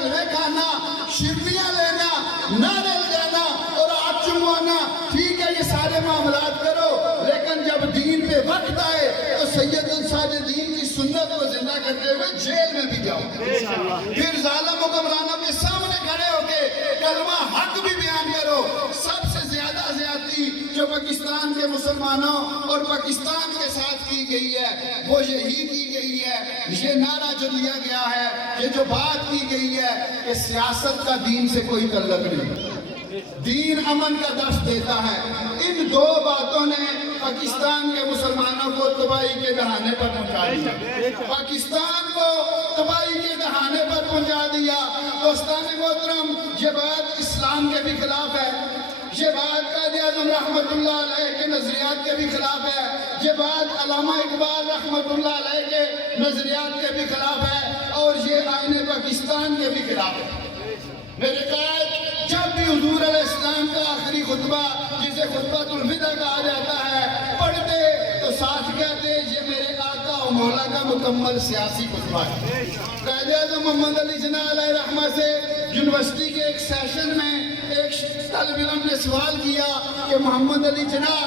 حلوے کھانا، شیرویاں لینا، ناریل دینا اور ہاتھ چموانا، ٹھیک ہے یہ سارے معاملات کرو، لیکن جب دین پہ وقت آئے تو سید الساجدین کی سنت کو زندہ کرتے ہوئے جیل میں بھی جاؤ، پھر ظالم حکمرانوں کے سامنے کھڑے ہو کے کلمہ حق بھی بیان کرو۔ سب سے زیادہ زیادتی جو پاکستان کے مسلمانوں اور پاکستان کے ساتھ کی گئی ہے وہ یہی کی گئی ہے، یہ نعرہ جو دیا گیا ہے، یہ جو بات کی گئی ہے کہ سیاست کا دین سے کوئی تعلق نہیں، دین امن کا درس دیتا ہے۔ ان دو باتوں نے پاکستان کے مسلمانوں کو تباہی کے دہانے پر پہنچا دیا، پاکستان کو تباہی کے دہانے پر پہنچا دیا۔ دوستان محترم، یہ بات اسلام کے بھی خلاف ہے، یہ بات قائد اعظم رحمت اللہ علیہ کے نظریات کے بھی خلاف ہے، یہ بات علامہ اقبال رحمت اللہ علیہ کے نظریات کے بھی خلاف ہے، اور یہ آئین پاکستان کے بھی خلاف ہے۔ میرے قائد جب بھی حضور علیہ السلام کا آخری خطبہ جسے خطبۃ الوداع کہا جاتا ہے پڑھتے تو ساتھ کہتے یہ میرے آقا و مولا کا مکمل سیاسی خطبہ ہے۔ قائد اعظم محمد علی جناح علیہ رحمہ سے یونیورسٹی کے ایک سیشن میں ایک طالب علم نے سوال کیا کہ محمد علی جناح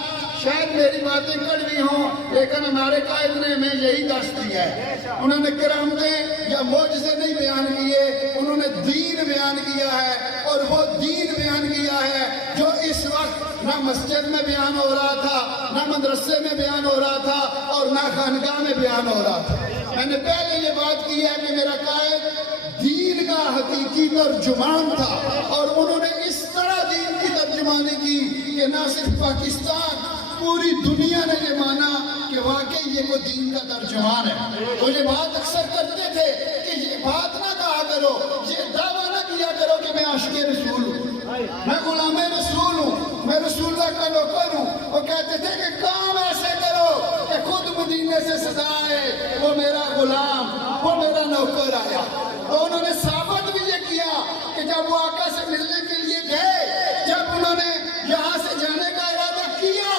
شاید میری باتیں کڑوی ہوں لیکن ہمارے قائد نے ہمیں یہی درس دیا ہے، انہوں نے کرامتیں یا معجزے نہیں بیان کیے، انہوں نے دین بیان کیا ہے، اور وہ دین بیان کیا ہے جو اس وقت نہ مسجد میں بیان ہو رہا تھا، نہ مدرسے میں بیان ہو رہا تھا، اور نہ خانقاہ میں بیان ہو رہا تھا۔ میں نے پہلے یہ بات کی ہے کہ میرا قائد دین کا حقیقی ترجمان تھا، اور انہوں نے اس طرح دین کی ترجمانی کی کہ نہ صرف پاکستان، پوری دنیا نے یہ مانا کہ واقعی یہ کوئی دین کا ترجمان ہے۔ وہ یہ بات اکثر کرتے تھے کہ یہ بات نہ کہا کرو، یہ دعویٰ نہ کیا کرو کہ میں عاشق رسول ہوں، میں غلام رسول ہوں، میں رسول اللہ کا نوکر ہوں۔ وہ کہتے تھے کہ کام ایسے کرو کہ خود مدینے سے صدا آئے وہ میرا غلام، وہ میرا نوکر آیا۔ تو انہوں نے ثابت بھی یہ کیا کہ جب وہ آقا سے ملنے کے لیے گئے، جب انہوں نے یہاں سے جانے کا ارادہ کیا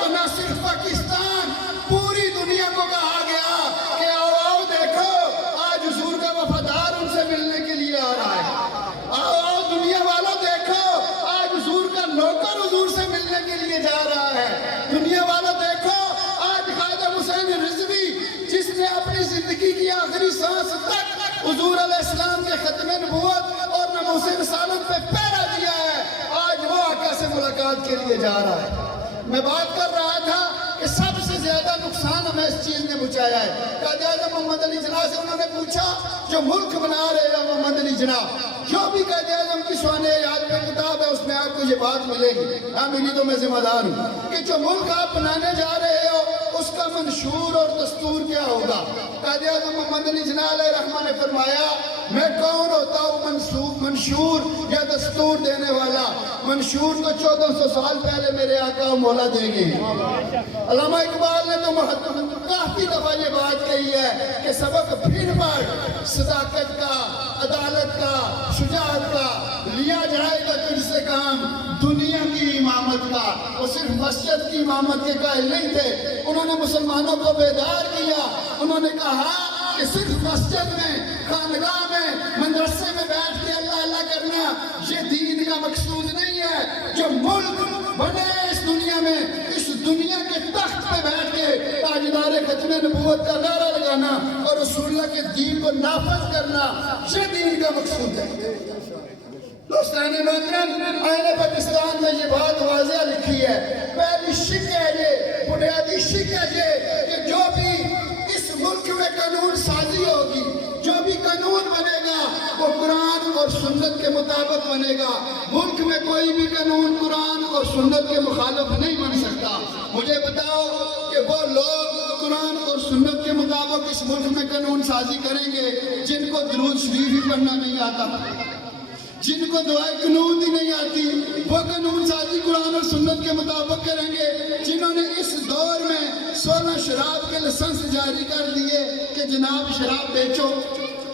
تو نہ صرف پاکستان، پوری دنیا کو کہا گیا کہ آؤ آؤ دیکھو آج حضور کا وفادار ان سے ملنے کے لیے آ رہا ہے، آؤ آؤ دنیا والوں دیکھو آج حضور کا نوکر حضور سے ملنے کے لیے جا رہا ہے، دنیا والوں دیکھو آج خواجہ حسین رضوی جس نے اپنی زندگی کی آخری سانس تک حضور علیہ السلام کے ختم نبوت اور ناموس رسالت پہ پہرا دیا ہے، آج وہ آقا سے ملاقات کے لیے جا رہا ہے۔ میں بات کر رہا تھا کہ سب سے زیادہ نقصان ہمیں اس چیز نے پہنچایا ہے۔ قائد اعظم محمد علی جناح سے انہوں نے پوچھا جو ملک بنا رہے ہیں محمد علی جناح، جو بھی قائد اعظم کی سوانح یاد پہ کتاب ہے اس میں آپ کو یہ بات ملے گی، ہاں ملی تو میں ذمہ دار ہوں کہ جو ملک آپ بنانے جا رہے ہو اس کا منشور اور دستور کیا ہوگا۔ قائد اعظم محمد علی جناح علیہ رحمہ نے فرمایا میں کون ہوتا ہوں منشور یا دستور دینے والا، منشور تو 1400 سال پہلے میرے آقا و مولا دے گئے۔ علامہ اقبال نے تو کافی دفعہ یہ بات کہی ہے کہ سبق پھر پڑھ، صداقت کا، عدالت کا، شجاعت کا، لیا جائے گا تجھ سے کام دنیا کی امامت کا۔ وہ صرف مسجد کی امامت کے قائل نہیں تھے، انہوں نے مسلمانوں کو بیدار کیا، انہوں نے کہا کہ صرف مسجد میں، خانقاہ میں، مدرسے میں بیٹھ کے اللہ اللہ کرنا یہ دین کا مقصود نہیں ہے۔ جو ملک بنے اس دنیا میں، اس دنیا کے تخت پہ بیٹھ کے تاجدار ختم نبوت کا نعرہ لگانا اور رسول اللہ کے دین کو نافذ کرنا یہ دین کا مقصود ہے۔ دوستان محترم، آئین پاکستان میں یہ بات واضح لکھی ہے، پہلی شک ہے یہ، بنیادی شک ہے یہ کہ جو بھی اس ملک میں قانون سازی ہوگی، جو بھی قانون بنے گا وہ قرآن اور سنت کے مطابق بنے گا۔ ملک میں کوئی بھی قانون قرآن اور سنت کے مخالف نہیں بن سکتا۔ مجھے بتاؤ کہ وہ لوگ قرآن اور سنت کے مطابق اس ملک میں قانون سازی کریں گے جن کو درود شریف ہی پڑھنا نہیں آتا، جن کو دعائے قنوت ہی نہیں آتی، وہ قانون سازی قرآن اور سنت کے مطابق کریں گے؟ جنہوں نے اس دور میں 16 شراب کے لائسنس جاری کر دیے کہ جناب شراب بیچو،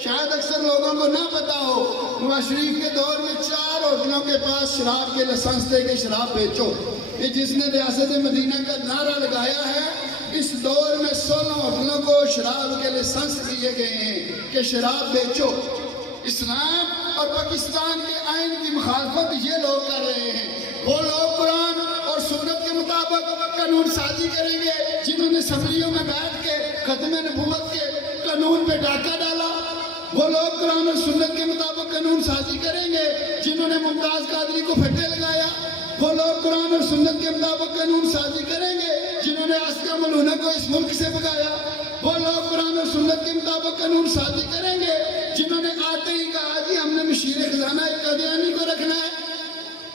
شاید اکثر لوگوں کو نہ پتا ہو، نواز شریف کے دور میں 4 ہوٹلوں کے پاس شراب کے لائسنس دے کے شراب بیچو۔ یہ جس نے ریاست مدینہ کا نعرہ لگایا ہے، اس دور میں 16 ہوٹلوں کو شراب کے لائسنس دیے گئے ہیں کہ شراب بیچو۔ اسلام اور پاکستان کے آئین کی مخالفت یہ لوگ کر رہے ہیں۔ وہ لوگ قرآن اور سنت کے مطابق قانون سازی کریں گے جنہوں نے اسمبلیوں میں بیٹھ کے ختم نبوت کے قانون پہ ڈاکہ ڈالا۔ وہ لوگ قرآن اور سنت کے مطابق قانون سازی کریں گے جنہوں نے ممتاز قادری کو پھٹے لگایا۔ وہ لوگ قرآن اور سنت کے مطابق قانون سازی کریں گے جنہوں نے عسکر ملونہ کو اس ملک سے بھگایا۔ وہ لوگ قرآن اور سنت کے مطابق قانون سازی کریں گے جنہوں نے آتے ہی کہا جی ہم نے مشیر خزانہ قادیانی کو رکھنا ہے۔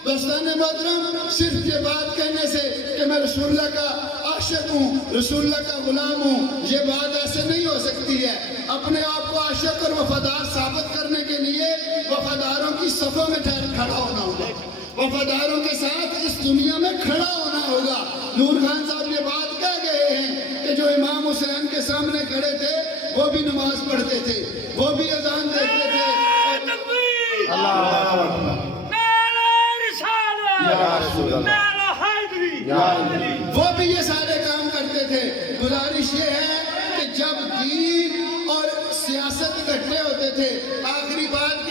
دوستان محترم، صرف یہ بات کہنے سے کہ میں رسول اللہ کا عاشق ہوں، رسول اللہ کا غلام ہوں، یہ بات ایسے نہیں ہو سکتی ہے۔ اپنے آپ کو عاشق اور وفادار ثابت کرنے کے لیے وفاداروں کی صفوں میں کھڑا ہونا ہوگا، وفاداروں کے ساتھ اس دنیا میں کھڑا ہونا ہوگا۔ نور خان صاحب یہ بات کہہ گئے ہیں کہ جو امام حسین کے سامنے کھڑے تھے وہ بھی نماز پڑھتے تھے، وہ بھی اذان دیتے تھے۔ وہ بھی یہ سارے کام کرتے تھے۔ گزارش یہ ہے کہ جب دین اور سیاست اکٹھے ہوتے تھے، آخری بات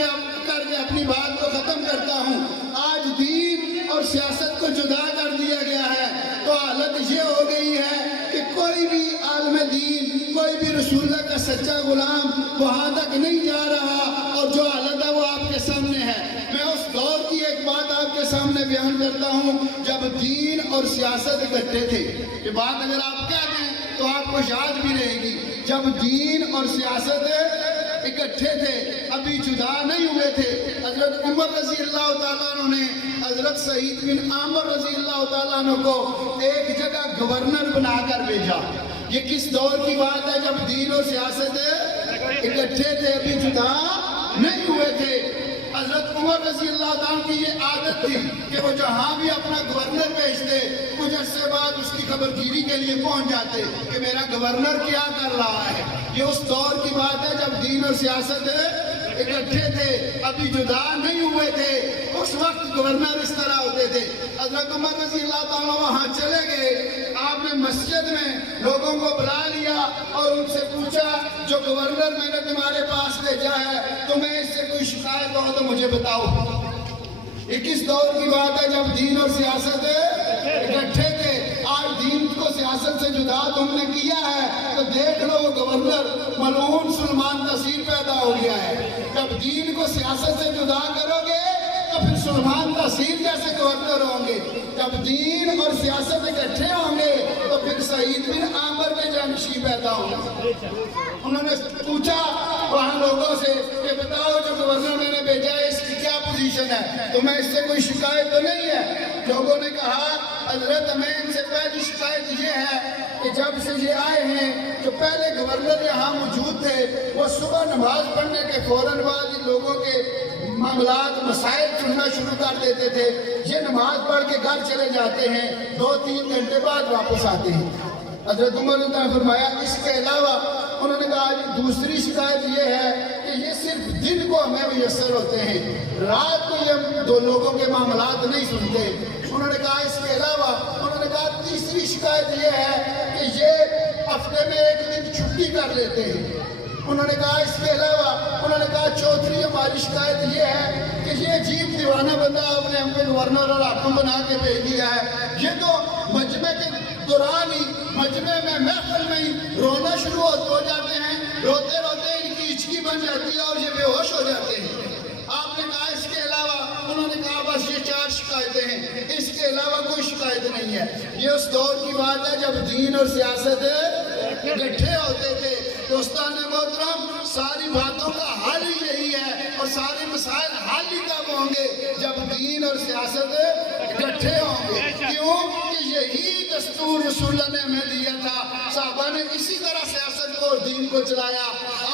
کر کے اپنی بات کو ختم کرتا ہوں، آج دین اور سیاست کو جدا کر دیا گیا ہے تو حالت یہ ہو گئی ہے کہ کوئی بھی عالم دین، کوئی بھی رسول اللہ کا سچا غلام وہاں تک نہیں جا رہا، اور جو حالت ہے وہ آپ کے سامنے ہے۔ میں اس دور کی ایک بات آپ کے سامنے بیان کرتا ہوں، جب دین اور سیاست اکٹھے تھے۔ یہ بات اگر آپ کہہ دیں تو آپ کو یاد بھی رہے گی، جب دین اور سیاست اکٹھے تھے، ابھی جدا نہیں ہوئے تھے۔ حضرت عمر رضی اللہ تعالیٰ عنہ نے حضرت سعید بن عامر رضی اللہ تعالیٰ عنہ کو ایک جگہ گورنر بنا کر بھیجا۔ یہ کس دور کی بات ہے؟ جب دین اور سیاست اکٹھے تھے، ابھی جدا نہیں ہوئے تھے۔ حضرت عمر رضی اللہ تعالیٰ کی یہ عادت تھی کہ وہ جہاں بھی اپنا گورنر بھیجتے، کچھ عرصے بعد اس کی خبرگیری کے لیے پہنچ جاتے کہ میرا گورنر کیا کر رہا ہے۔ یہ اس دور کی بات ہے جب دین اور سیاست اکٹھے تھے، ابھی جدا نہیں ہوئے تھے۔ اس وقت گورنر اس طرح ہوتے تھے۔ حضرت عمر رضی اللہ تعالیٰ وہاں چلے گئے، آپ نے مسجد میں لوگوں کو بلا لیا اور ان سے پوچھا جو گورنر میں نے تمہارے پاس بھیجا ہے تمہیں اس سے کوئی شکایت ہو تو مجھے بتاؤ۔ یہ کس دور کی بات ہے جب دین اور سیاست اکٹھے تھے؟ آج دین کو سیاست سے جدا تم نے کیا ہے تو دیکھ لو وہ گورنر ملعون سلمان تاثیر پیدا ہو گیا ہے۔ جب دین کو سیاست سے جدا کرو گے تو پھر سلمان تاثیر جیسے گورنر ہوں گے۔ جب دین اور سیاست اکٹھے ہوں گے تو پھر سعید بن عامر کے جانشی پیدا ہوں گے۔ انہوں نے پوچھا وہاں لوگوں سے کہ بتاؤ جو گورنر میں نے بھیجا ہے اس کی کیا پوزیشن ہے، تمہیں اس سے کوئی شکایت تو نہیں ہے؟ لوگوں نے کہا حضرت ہمیں ان سے پہلی شکایت یہ ہے کہ جب سے یہ آئے ہیں، جو پہلے گورنر یہاں موجود تھے وہ صبح نماز پڑھنے کے فوراً بعد ان لوگوں کے معاملات مسائل چننا شروع کر دیتے تھے۔ یہ نماز پڑھ کے گھر چلے جاتے ہیں، 2-3 گھنٹے بعد واپس آتے ہیں۔ حضرت عمر نے فرمایا اس کے علاوہ انہوں نے کہا دوسری شکایت یہ ہے کہ یہ صرف دن کو ہمیں میسر ہوتے ہیں، رات کو یہ دو لوگوں کے معاملات نہیں سنتے۔ انہوں نے کہا اس کے علاوہ انہوں نے کہا تیسری شکایت یہ ہے کہ یہ ہفتے میں ایک دن چھٹی کر لیتے ہیں۔ انہوں نے کہا اس کے علاوہ انہوں نے کہا چوتھی ہماری شکایت یہ ہے کہ یہ عجیب دیوانہ بندہ اپنے ہم پہ گورنر اور حاکم بنا کے بھیج دیا ہے، یہ تو مجمع کے دوران ہی مجمع میں محفل میں ہی رونا شروع ہو جاتے ہیں، روتے روتے ان کی ہچکی بن جاتی ہے اور یہ بے ہوش ہو جاتے ہیں۔ آپ نے کہا اس کے علاوہ انہوں نے کہا بس یہ 4 شکایتیں ہیں، اس کے علاوہ کوئی شکایت نہیں ہے۔ یہ اس دور کی بات ہے جب دین اور سیاست اکٹھے ہوتے تھے۔ دوستان محترم، ساری باتوں کا حل یہی ہے اور سارے مسائل حل ہی تب ہوں گے جب دین اور سیاست اکٹھے ہوں گے۔ کیوں کہ یہی دستور رسول اللہ نے ہمیں دیا تھا، صحابہ نے اسی طرح سیاست کو اور دین کو چلایا۔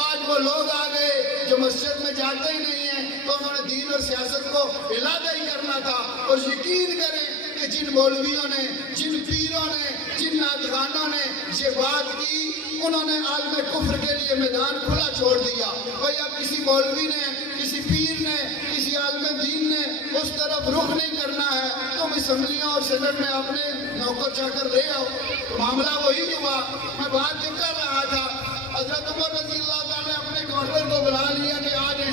آج وہ لوگ آ گئے جو مسجد میں جاتے ہی نہیں ہیں تو انہوں نے دین اور سیاست کو علیحدہ ہی کرنا تھا۔ اور یقین کریں کہ جن مولویوں نے، جن پیروں نے، جن نادخانوں نے یہ بات کی، انہوں نے عالم کفر کے لیے میدان کھلا چھوڑ دیا۔ بھئی اب کسی مولوی نے، کسی پیر نے، کسی عالم دین نے اس طرف رخ نہیں کرنا ہے، تم اسمبلیوں اور سینٹ میں اپنے نوکر چاکر لے آؤ۔ معاملہ وہی ہوا۔ میں بات جو کر رہا تھا، حضرت عمر رضی اللہ تعالیٰ نے اپنے گورنر کو بلا لیا کہ آج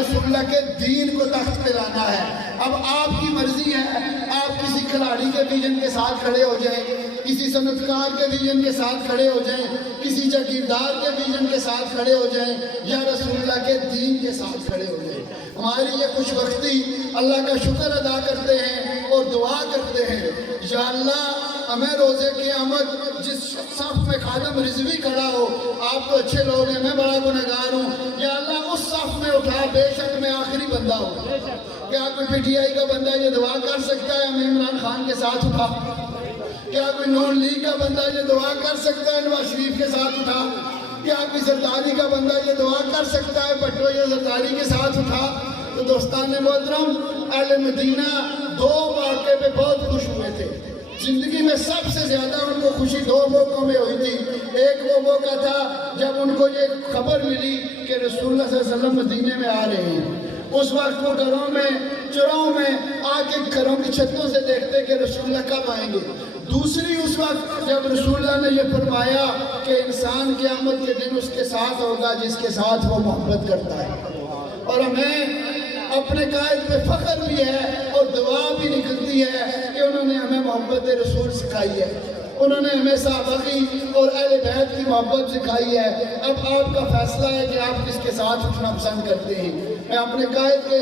رسول اللہ کے دین کو تخت پہ لانا ہے۔ اب آپ کی مرضی ہے، آپ کسی کھلاڑی کے ویژن کے ساتھ کھڑے ہو جائیں، کسی صنعتکار کے ویژن کے ساتھ کھڑے ہو جائیں، کسی جاگیردار کے ویژن کے ساتھ کھڑے ہو جائیں، یا رسول اللہ کے دین کے ساتھ کھڑے ہو جائیں۔ ہماری یہ خوش بختی، اللہ کا شکر ادا کرتے ہیں اور دعا کرتے ہیں، یا اللہ ہمیں روزے قیامت جس صف میں خادم رضوی کھڑا ہو، آپ تو اچھے لوگ ہیں، میں بڑا گنہگار ہوں، یا اللہ اس صف میں اٹھا، بے شک میں آخری بندہ ہوں۔ کیا کوئی پی ٹی آئی کا بندہ یہ دعا کر سکتا ہے ہمیں عمران خان کے ساتھ اٹھا؟ کیا کوئی نون لیگ کا بندہ یہ دعا کر سکتا ہے نواز شریف کے ساتھ اٹھا؟ کیا کوئی زرداری کا بندہ یہ دعا کر سکتا ہے بھٹو یا زرداری کے ساتھ اٹھا؟ تو دوستان محترم، اہل مدینہ دو واقعے پہ بہت خوش ہوئے تھے۔ زندگی میں سب سے زیادہ ان کو خوشی دو موقعوں میں ہوئی تھی۔ ایک وہ موقع تھا جب ان کو یہ خبر ملی کہ رسول اللہ صلی اللہ علیہ وسلم مدینے میں آ رہے ہیں۔ اس وقت وہ گھروں میں، چراؤں میں آ کے گھروں کی چھتوں سے دیکھتے کہ رسول اللہ کب آئیں گے۔ دوسری اس وقت جب رسول اللہ نے یہ فرمایا کہ انسان قیامت کے دن اس کے ساتھ ہوگا جس کے ساتھ وہ محبت کرتا ہے، اور ہمیں اپنے قائد پہ فخر بھی ہے اور دعا بھی نکلتی ہے کہ انہوں نے ہمیں محبت رسول سکھائی ہے، انہوں نے ہمیں صحابہ اور اہل بیت کی محبت سکھائی ہے۔ اب آپ کا فیصلہ ہے کہ آپ کس کے ساتھ اٹھنا پسند کرتے ہیں۔ میں اپنے قائد کے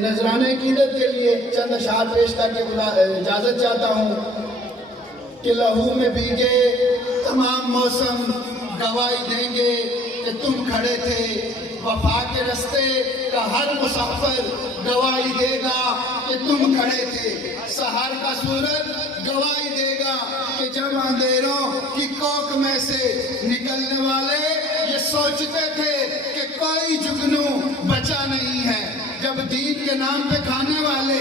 نذرانہ عقیدت کے لیے چند اشعار پیش کر کے اجازت چاہتا ہوں کہ لہو میں بھیگے تمام موسم گواہی دیں گے کہ تم کھڑے تھے، وفا کے رستے کا ہر مسافر گواہی دے گا کہ تم کھڑے تھے، سحر کا سورج گواہی دے گا کہ جب اندھیروں کی کوک میں سے نکلنے والے یہ سوچتے تھے کہ کوئی جگنو بچا نہیں ہے، جب دین کے نام پہ کھانے والے،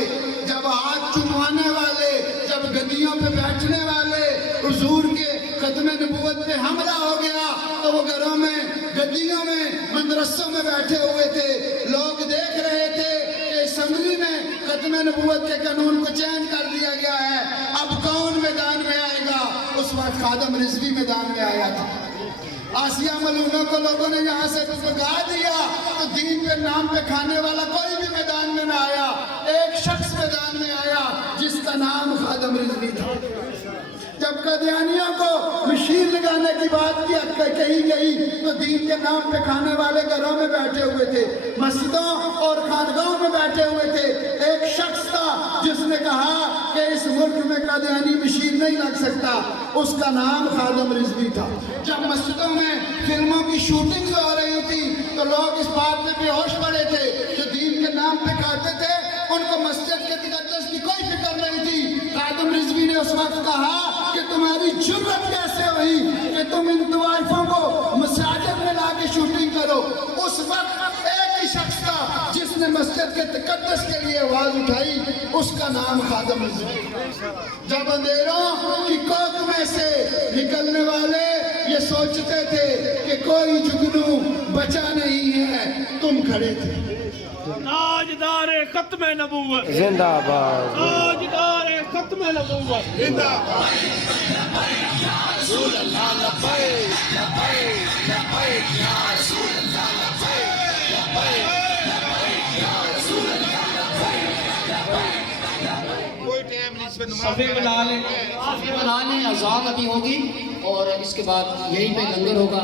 جب ہاتھ چموانے والے، جب گدیوں پہ بیٹھنے والے حضور کے ختم نبوت پہ حملہ ہو گیا تو وہ گھروں میں، گدیوں میں، مدرسوں میں بیٹھے ہوئے تھے، لوگ دیکھ رہے تھے کہ اسمبلی میں ختم نبوت کے قانون کو چینج کر دیا گیا ہے، اب کون میدان میں آئے گا؟ اس وقت خادم رضوی میدان میں آیا تھا۔ آسیہ ملونوں کو لوگوں نے یہاں سے بھگا دیا تو دین پہ نام پہ کھانے والا کوئی بھی میدان میں نہ آیا، ایک شخص میدان میں آیا جس کا نام خادم رضوی تھا۔ جب قادیانیوں کو مشین لگانے کی بات کہی گئی تو دین کے نام پہ کھانے والے گھروں میں بیٹھے ہوئے تھے، مسجدوں اور خانگاہوں میں بیٹھے ہوئے تھے۔ ایک شخص تھا جس نے کہا کہ اس ملک میں قادیانی مشین نہیں لگ سکتا، اس کا نام خادم رضوی تھا۔ جب مسجدوں میں فلموں کی شوٹنگ ہو رہی تھی تو لوگ اس بات میں بے ہوش پڑے تھے، جو دین کے نام پہ کھاتے تھے ان کو مسجد کے تقدس کی کوئی فکر نہیں تھی۔ خادم رضوی نے اس وقت کہا کہ تمہاری جرت کیسے ہوئی کہ تم ان طوائفوں کو مساجد میں لا کے شوٹنگ کرو؟ اس وقت ایک ہی شخص تھا جس نے مسجد کے تقدس کے لیے آواز اٹھائی، اس کا نام خادم رضوی۔ جب اندھیروں کی کوک میں سے نکلنے والے یہ سوچتے تھے کہ کوئی جگنو بچا نہیں ہے، تم کھڑے تھے۔ تاجدار ختم نبوت زندہ باد، تاجدار ختم نبوت زندہ باد۔ رسول اللہ لبیک لبیک لبیک یا رسول اللہ لبیک لبیک لبیک یا رسول اللہ لبیک۔ کوئی ٹائم نہیں، صفے بنا لیں، اذان ابھی ہوگی اور اس کے بعد یہیں پہ لنگر ہوگا۔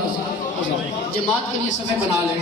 جماعت کے لیے صفے بنا لیں۔